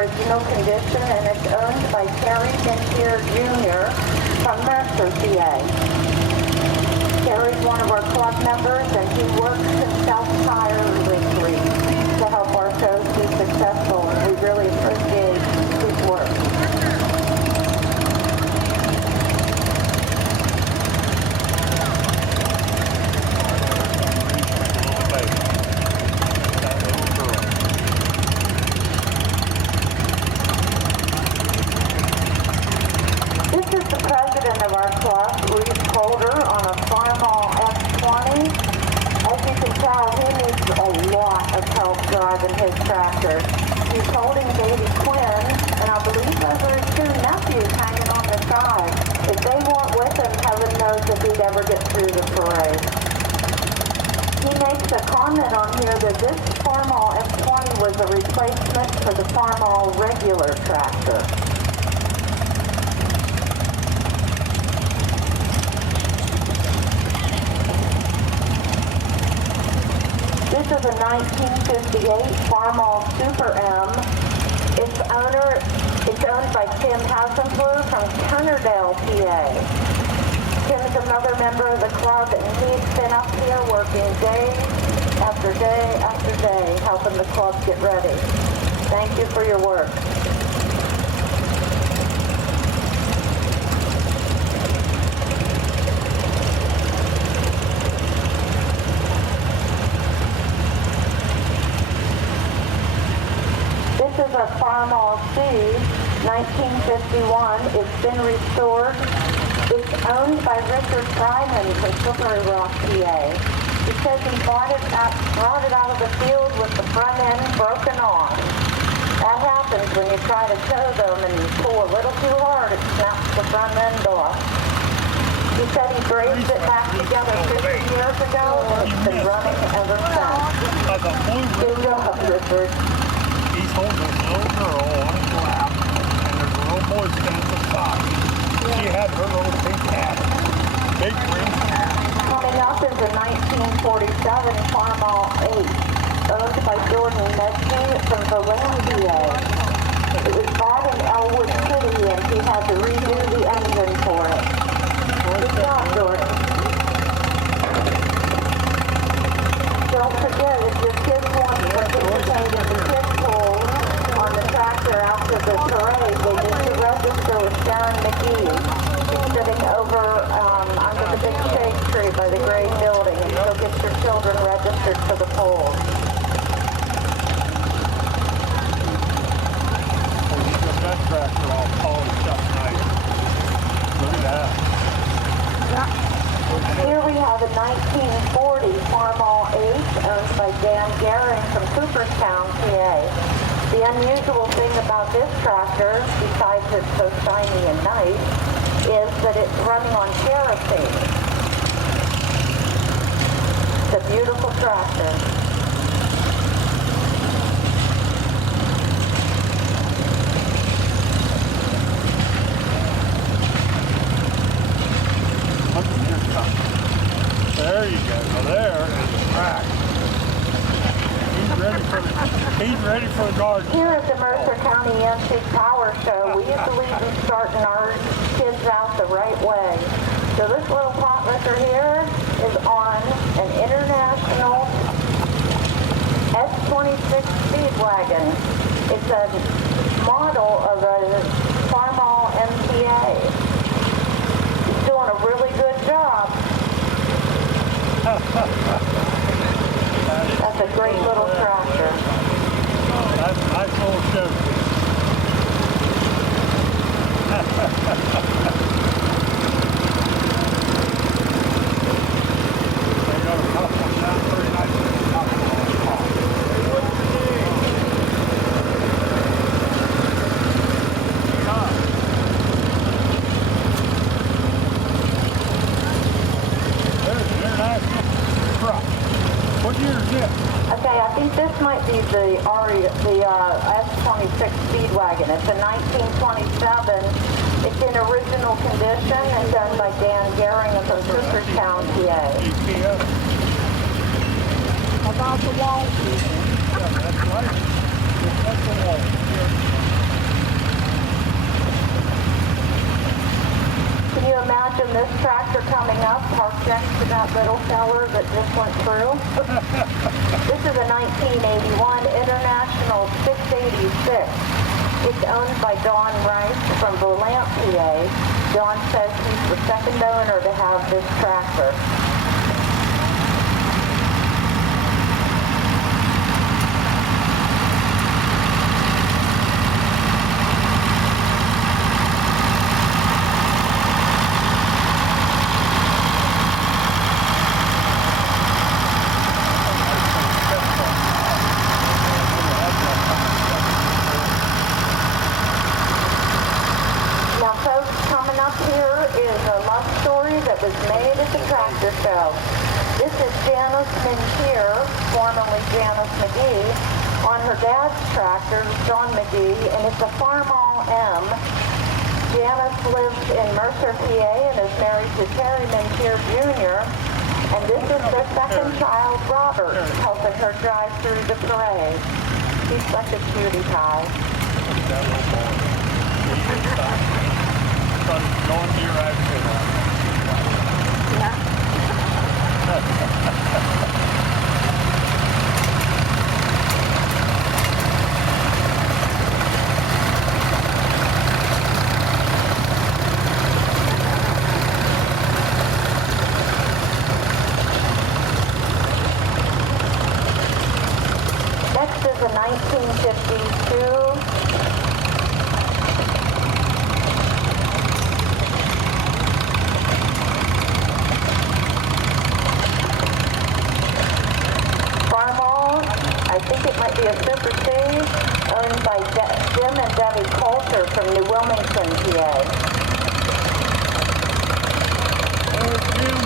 original condition, and it's owned by Terry Deere Jr. from Mercer, PA. Terry's one of our club members, and he works himself tirelessly to help our shows be successful, and we really appreciate his work. Driving his tractor. He's holding baby Quinn, and I believe those are his two nephews hanging on the side. If they weren't with him, heaven knows if he'd ever get through the parade. He makes a comment on here that this Farmall F20 was a replacement for the Farmall regular tractor. This is a 1958 Farmall Super M. It's owned by Tim Hasenfleur from Tunnerdale, PA. Tim's another member of the club, and he's been up here working day after day after day, helping the club get ready. Thank you for your work. This is a Farmall C, 1951. It's been restored. It's owned by Richard Fryman from Slippery Rock, PA. He says he brought it out of the field with the front end broken on. That happens when you try to tow them and you pull a little too hard, it snaps the front end off. He said he brazed it back together 50 years ago, and it's been running ever since. Good job, Richard. He's holding a little girl on his lap, and there's a little boy standing beside. She had her little pink hat, big rim hat. Coming up is a 1947 Farmall 8, owned by Jordan Medkey from Valencia. It was bought in Elwood City, and he had to redo the engine for it. Good job, Jordan. Don't forget, if your kids want to participate in the kids pool on the tractor after the parade, they need to register with Sharon McGee. She's sitting over under the big shade tree by the gray building, and she'll get your children registered for the pool. That tractor all polished up nice. Look at that. Here we have a 1940 Farmall 8 owned by Dan Gehring from Cooperstown, PA. The unusual thing about this tractor, besides it's so shiny and nice, is that it's running on kerosene. It's a beautiful tractor. There you go. Now there is the track. He's ready for the garden. Here at the Mercer County Antique Power Show, we believe in starting our kids out the right way. So this little pot licker here is on an international S26 Speedwagon. It's a model of a Farmall MTA. He's doing a really good job. That's a great little tractor. That's a nice little show. They got a couple down pretty nice. There's an international truck. What year is it? Okay, I think this might be the S26 Speedwagon. It's a 1927. It's in original condition and done by Dan Gehring of Cooperstown, PA. About the wall. Yeah, that's right. That's the wall. imagine this tractor coming up parked next to that little feller that just went through? This is a 1981 International 686. It's owned by Don Rice from Volant, PA. Don says he's the second owner to have this tractor. Now folks, coming up here is a love story that was made at the tractor show. This is Janice Menchier, formerly Janice McGee, on her dad's tractor, John McGee, and it's a Farmall M. Janice lives in Mercer, PA, and is married to Terry Menchier Jr., and this is their second child, Robert, helping her drive through the parade. He's such a cutie pie. That little boy. He's inside. Going to your outfit on. Next is a 1952 Farmall. I think it might be a Super C, owned by Jim and Debbie Coulter from New Wilmington, PA. There's Jim.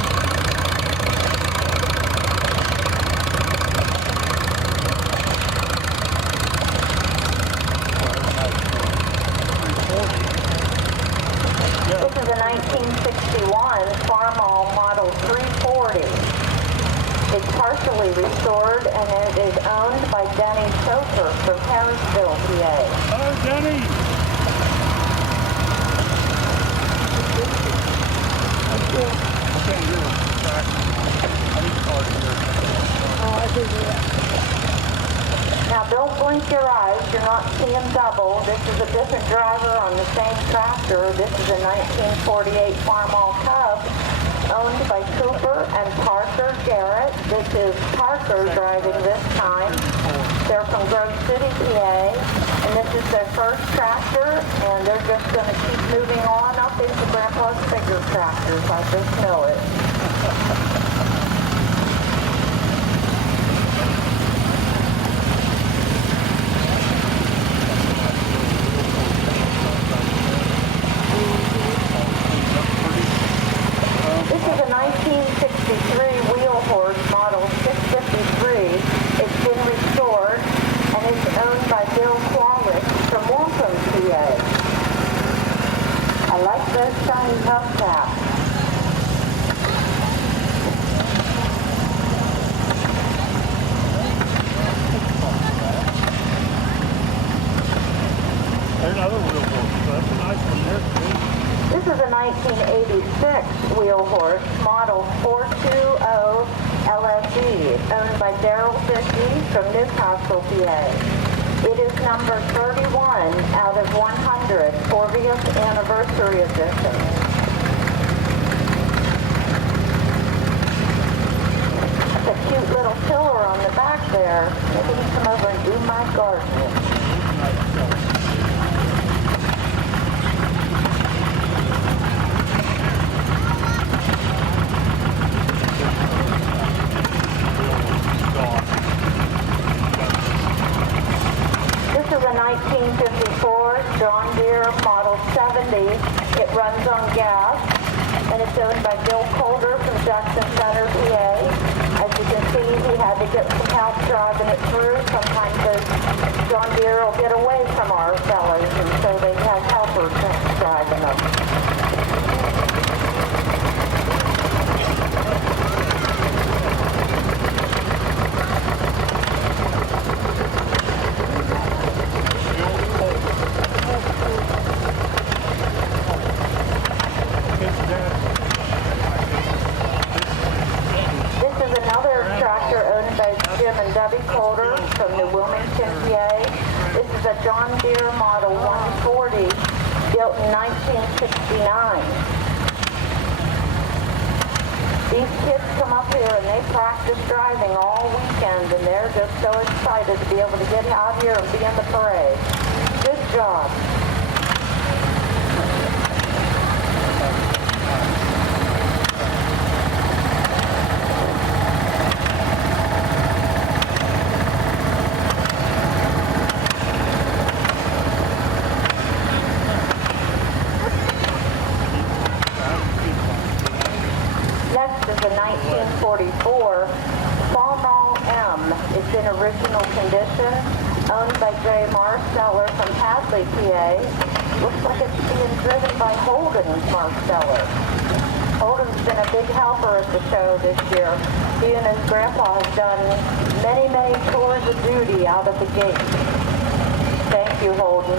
This is a 1961 Farmall Model 340. It's partially restored and it is owned by Denny Sofer from Harrisville, PA. Hello, Denny. Can't hear him. I need to call you. Now don't blink your eyes, you're not seeing double. This is a different driver on the same tractor. This is a 1948 Farmall Cub owned by Cooper and Parker Garrett. This is Parker driving this time. They're from Grove City, PA, and this is their first tractor, and they're just going to keep moving on up into Grandpa's bigger tractors. I just know it. This is a 1963 wheel horse model 653. It's been restored and it's owned by Bill Quallis from Waltham, PA. I like those shiny hubcaps. There's another wheel horse. That's a nice one there, too. This is a 1986 wheel horse, model 420 LSE, owned by Daryl Dickey from Newcastle, PA. It is number 31 out of 100, 40th anniversary edition. It's a cute little tiller on the back there. Maybe he come over and do my garden. This is a 1954 John Deere Model 70. It runs on gas, and it's owned by Bill Colder from Jackson Center, PA. As you can see, he had to get some help driving it through. Sometimes those John Deere will get away from our fellas, and so they have helpers driving them. His dad built in 1969. These kids come up here and they practice driving all weekend, and they're just so excited to be able to get out here and be in the parade. Good job. Next is a 1944 Stoneboro M. It's in original condition, owned by J. Mercer from Hadley, PA. Looks like it's being driven by Holden Mercer. Holden's been a big helper at the show this year. He and his grandpa have done many, many tours of duty out of the gate. Thank you, Holden.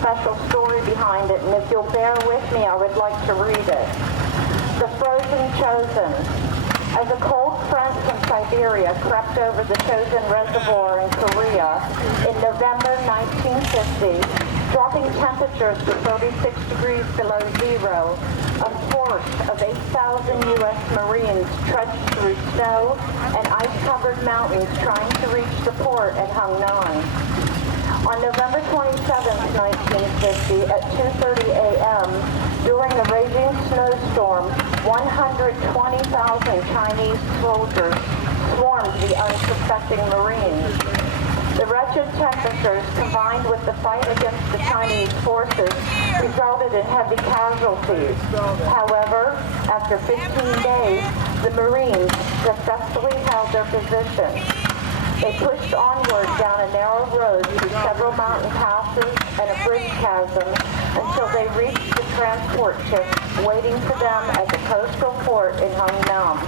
Special story behind it, and if you'll bear with me, I would like to read it. The Frozen Chosen. As a cold front from Siberia crept over the Chosen Reservoir in Korea in November 1950, dropping temperatures to 36 degrees below zero, a force of 8,000 U.S. Marines trudged through snow and ice-covered mountains trying to reach the port at Hangnan. On November 27, 1950, at 2:30 a.m., during a raging snowstorm, 120,000 Chinese soldiers swarmed the unsuspecting Marines. The wretched temperatures, combined with the fight against the Chinese forces, resulted in heavy casualties. However, after 15 days, the Marines successfully held their position. They pushed onward down a narrow road through several mountain passes and a bridge chasm until they reached the transport ships waiting for them at the coastal port in Hangnan.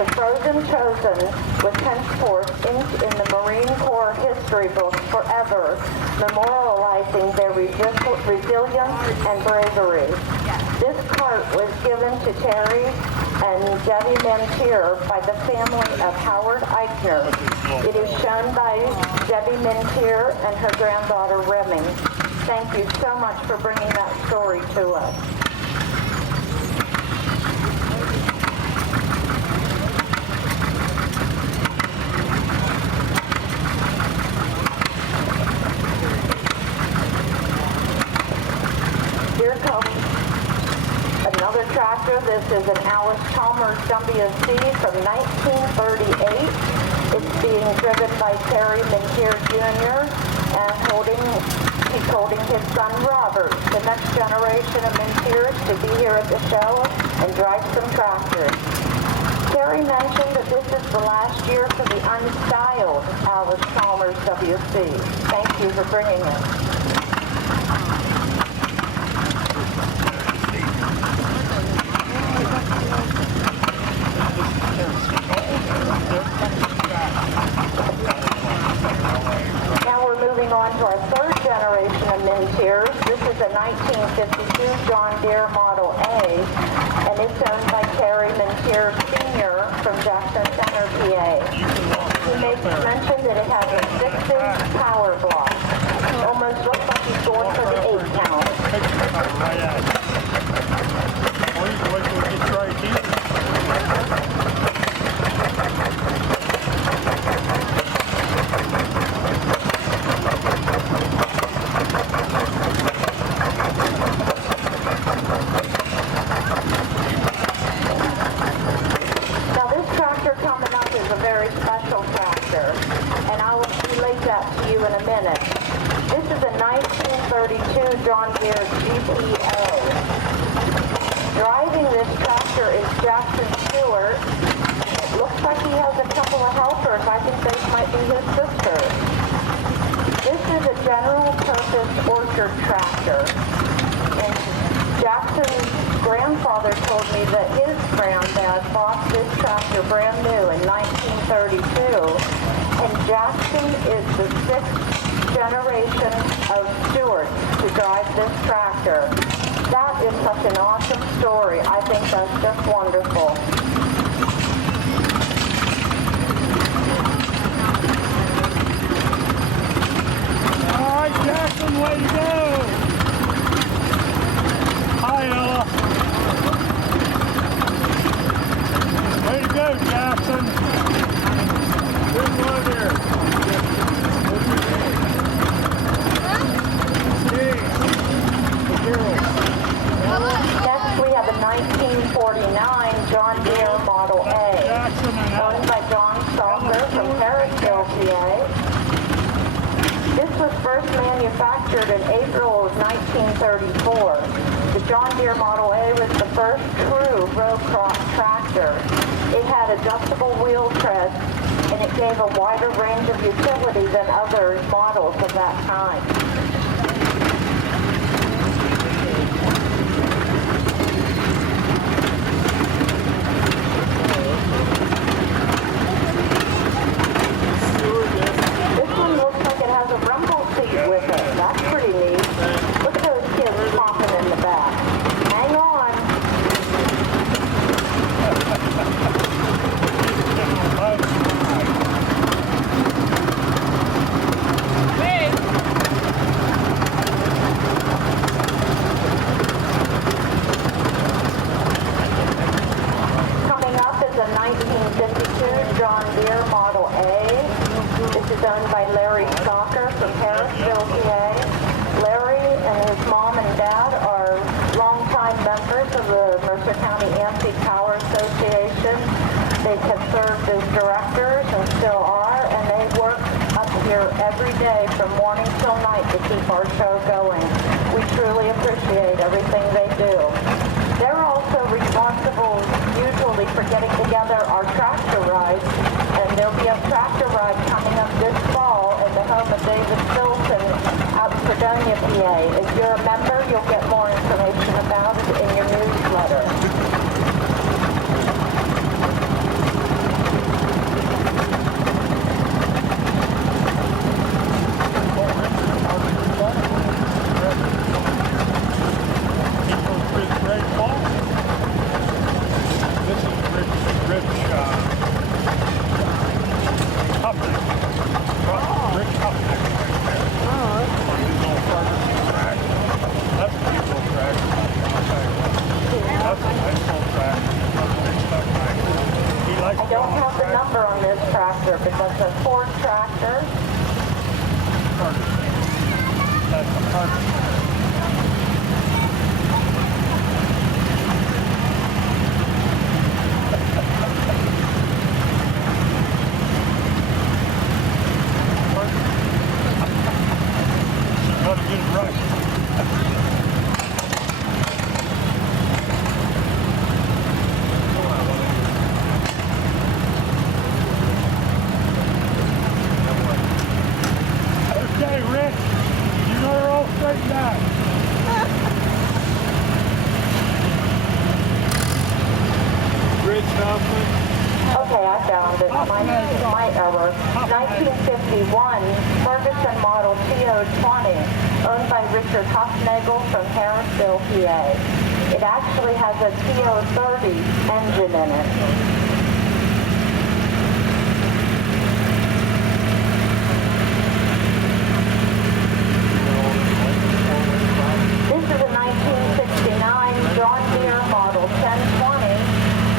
The Frozen Chosen was henceforth inked in the Marine Corps history books forever, memorializing their resilience and bravery. This cart was given to Terry and Debbie Mercer by the family of Howard Eichner. It is shown by Debbie Mercer and her granddaughter Remy. Thank you so much for bringing that story to us. Here comes another tractor. This is an Allis Chalmers WC from 1938. It's being driven by Terry Mercer Jr. and he's holding his son Robert, the next generation of Mercers to be here at the show and drive some tractors. Terry mentioned that this is the last year for the unstyled Allis Chalmers WC. Thank you for bringing it. Now we're moving on to our third generation of Mercers. This is a 1952 John Deere Model A, and it's owned by Terry Mercer Sr. from Jackson Center, PA. He makes mention that it has a 6-inch power block. Almost looks like he's going for the 8 count. Now this tractor coming up is a very special tractor, and I will relate that to you in a minute. This is a 1932 John Deere GPO. Driving this tractor is Jackson Stewart. It looks like he has a couple of helpers. I think they might be his sisters. This is a general purpose orchard tractor. And Jackson's grandfather told me that his Jackson is the 6th generation of stewards to drive this tractor. That is such an awesome story. I think that's just wonderful. All right, Jackson, way to go. Hi, Ella. Way to go, Jackson. Good one there. Next, we have a 1949 John Deere Model A, owned by John Stalker from Harrisville, PA. This was first manufactured in April of 1934. The John Deere Model A was the first true row crop tractor. It had adjustable wheel treads, and it gave a wider range of utility than other models of that time. This one looks like it has a rumble seat with it. That's pretty neat. Look at those kids popping in the back. Hang on. Coming up is a 1952 John Deere Model A. This is owned by Larry Stalker from Harrisville, PA. Larry and his mom and dad are longtime members of the Mercer County AMC Power Association. They have served as directors and still are, and they work up here every day from morning till night to keep our show going. We truly appreciate everything they do. They're also responsible usually for getting together our tractor rides, and there'll be a tractor ride coming up this fall at the home of David Filton out in Fredonia, PA. If you're a member, you'll get more information about it in your newsletter. I don't have the number on this tractor, but that's a Ford tractor. That's a Mercer. Got to get it right. Okay, Rick, you got her all straightened out. Rich Huffman. Okay, I found it. My error. 1951 Ferguson Model TO20, owned by Richard Huffnagel from Harrisville, PA. It actually has a TO30 engine in it. This is a 1969 John Deere Model 1020,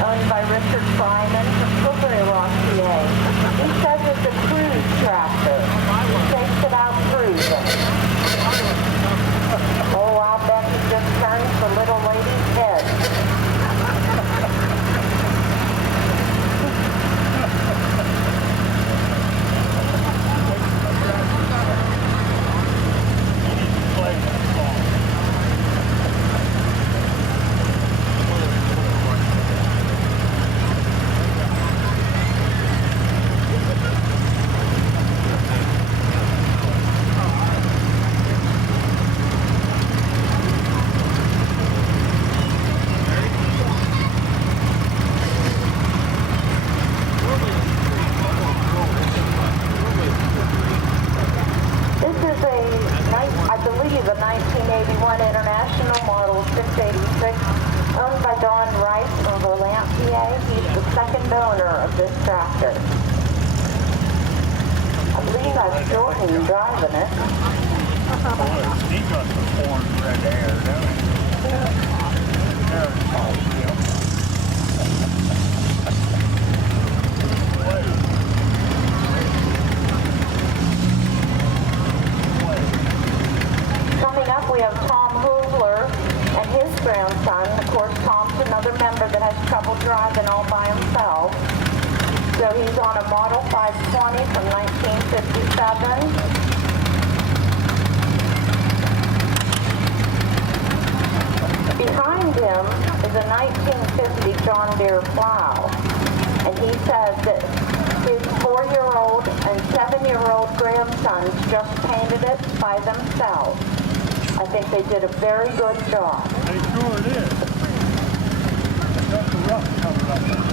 owned by Richard Fryman from Slippery Rock, PA. He says it's a cruise tractor. He takes it out cruising. Oh, I'll bet he just turns the little lady's head. PA. He's the second owner of this tractor. I believe that's Jordan driving it. Boy, he got the orange red hair, don't he? There it's called, yeah. Coming up, we have Tom Hoovler and his grandson. Of course, Tom's another member that has trouble driving all by himself. So he's on a Model 520 from 1957. Behind him is a 1950 John Deere plow. And he says that his 4-year-old and 7-year-old grandsons just painted it by themselves. I think they did a very good job. They sure did. Got the rough covered up there.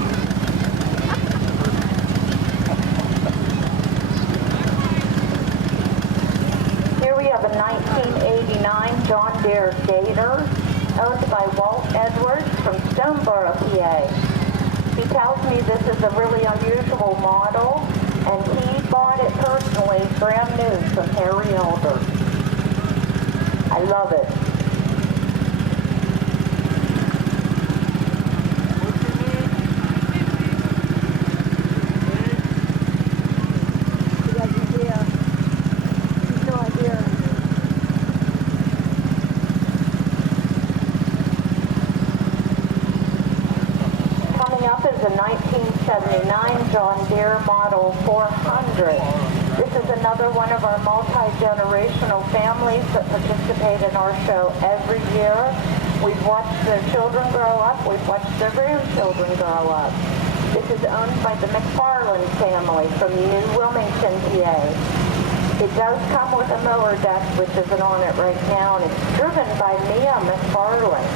Here we have a 1989 John Deere Gator, owned by Walt Edwards from Stoneboro, PA. He tells me this is a really unusual model, and he bought it personally, brand new, from Harry Elder. I love it. A 1979 John Deere Model 400. This is another one of our multi-generational families that participate in our show every year. We've watched their children grow up. We've watched their grandchildren grow up. This is owned by the McFarland family from New Wilmington, PA. It does come with a mower deck, which isn't on it right now, and it's driven by Mia McFarland.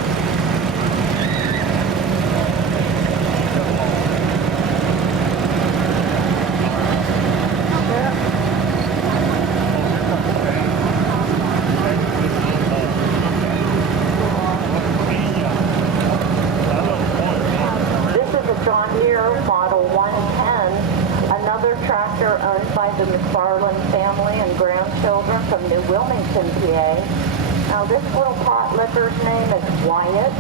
John Deere Model 110, another tractor owned by the McFarland family and grandchildren from New Wilmington, PA. Now this little pot licker's name is Wyatt.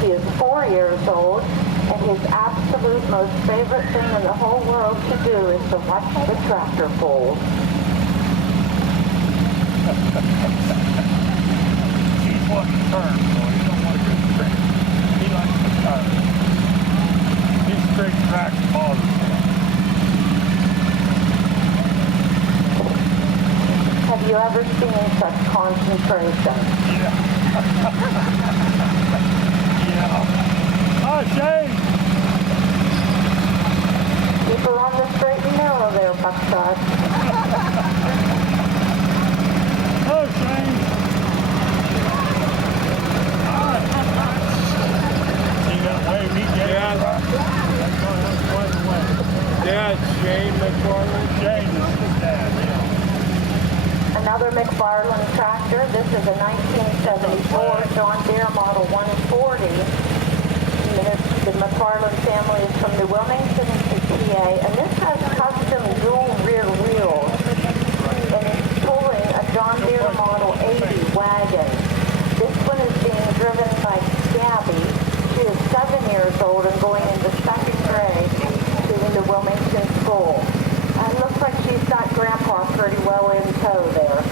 He is 4 years old, and his absolute most favorite thing in the whole world to do is to watch the tractor pull. He's wanting to turn, so he don't want to go straight. He likes to turn. Straight track bottom. Have you ever seen such concentration? Yeah. Yeah. Oh, Shane! Keep her on the straight and narrow there, Buckshot. Oh, Shane! See that way we get it? Dad, Shane McFarland. Shane is his dad, yeah. Another McFarland tractor. This is a 1974 John Deere Model 140. The McFarland family is from New Wilmington, PA, and this has custom dual rear wheels. And it's pulling a John Deere Model 80 wagon. This one is being driven by Gabby. She is 7 years old and going into second grade in the Wilmington school. It looks like she's got Grandpa pretty well in tow there.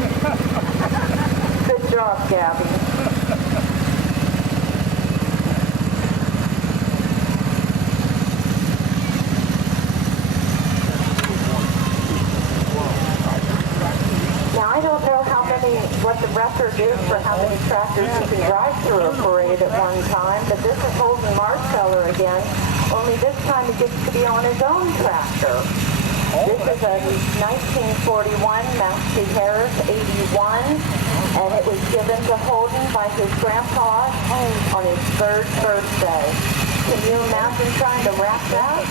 Good job, Gabby. Now, I don't know what the record is for how many tractors you can drive through a parade at one time, but this is Holden Marsteller again. Only this time he gets to be on his own tractor. This is a 1941 Massey Harris 81, and it was given to Holden by his grandpa on his 3rd birthday. Can you imagine trying to wrap that?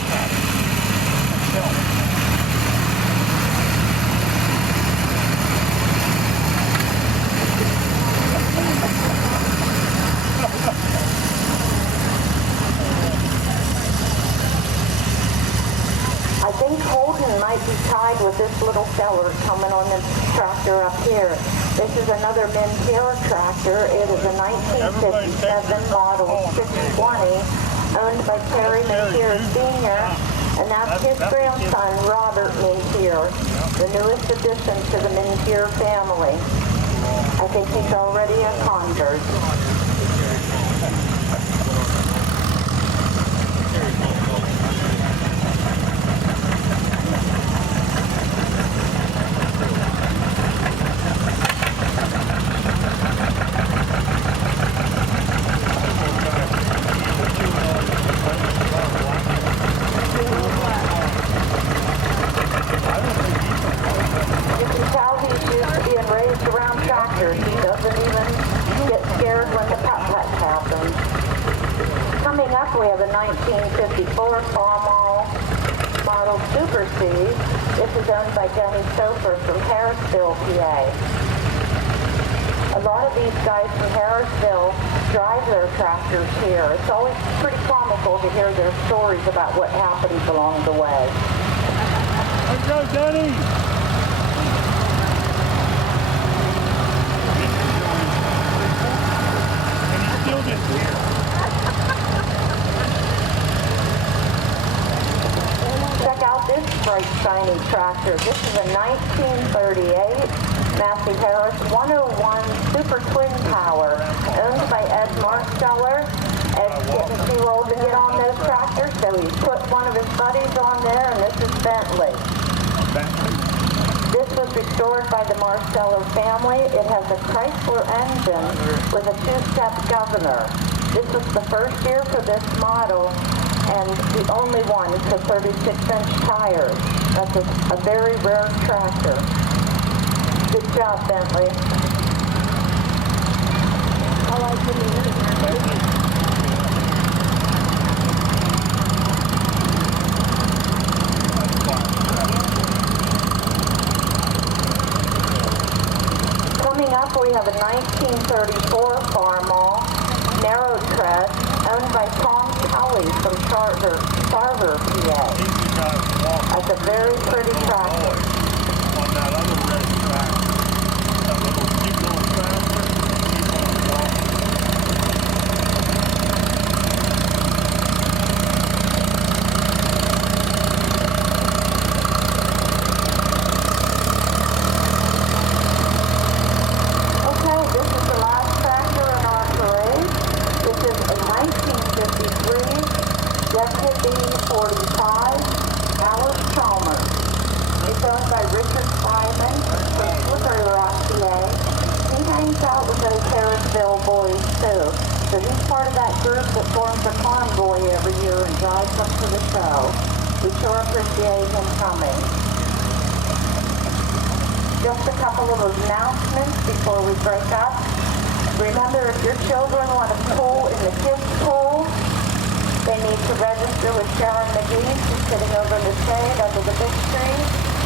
think Holden might be tied with this little feller coming on the tractor up here. This is another Mercer tractor. It is a 1957 model 620 owned by Terry Mercer Sr. And that's his grandson, Robert Mercer, the newest addition to the Mercer family. I think he's already a convert. You can tell he's used to being raised around tractors. He doesn't even get scared when the putt-putt happens. Coming up, we have a 1954 Farmall model Super C. This is owned by Denny Sofer from Harrisville, PA. A lot of these guys from Harrisville drive their tractors here. It's always pretty comical to hear their stories about what happened along the way. Let's go, Denny! Can you still get here? Check out this bright, shiny tractor. This is a 1938 Massey Harris 101 Super Twin Power, owned by Ed Marsteller. Ed's getting too old to get on those tractors, so he put one of his buddies on there, and this is Bentley. This was restored by the Marsteller family. It has a Chrysler engine with a two-step governor. This was the first year for this model, and the only one for 36-inch tires. That's a very rare tractor. Good job, Bentley. I like the music. Coming up, we have a 1934 Farmall narrow tread owned by Tom Kelly from Charver, PA. That's a very pretty tractor. On that other red track, that little cute little tractor, he's on the wall. Okay, this is the last tractor in our parade. This is a 1953 WD-45 Allis Chalmers. It's owned by Richard Fryman from Slippery Rock, PA. He hangs out with those Harrisville boys too. So he's part of that group that forms a convoy every year and drives them to the show. We sure appreciate him coming. Just a couple of announcements before we break up. Remember, if your children want to pool in the kids' pool, they need to register with Sharon McGee. She's sitting over in the shade under the big tree,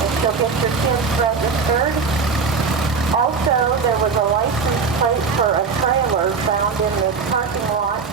and she'll get your kids registered. Also, there was a license plate for a trailer found in this parking lot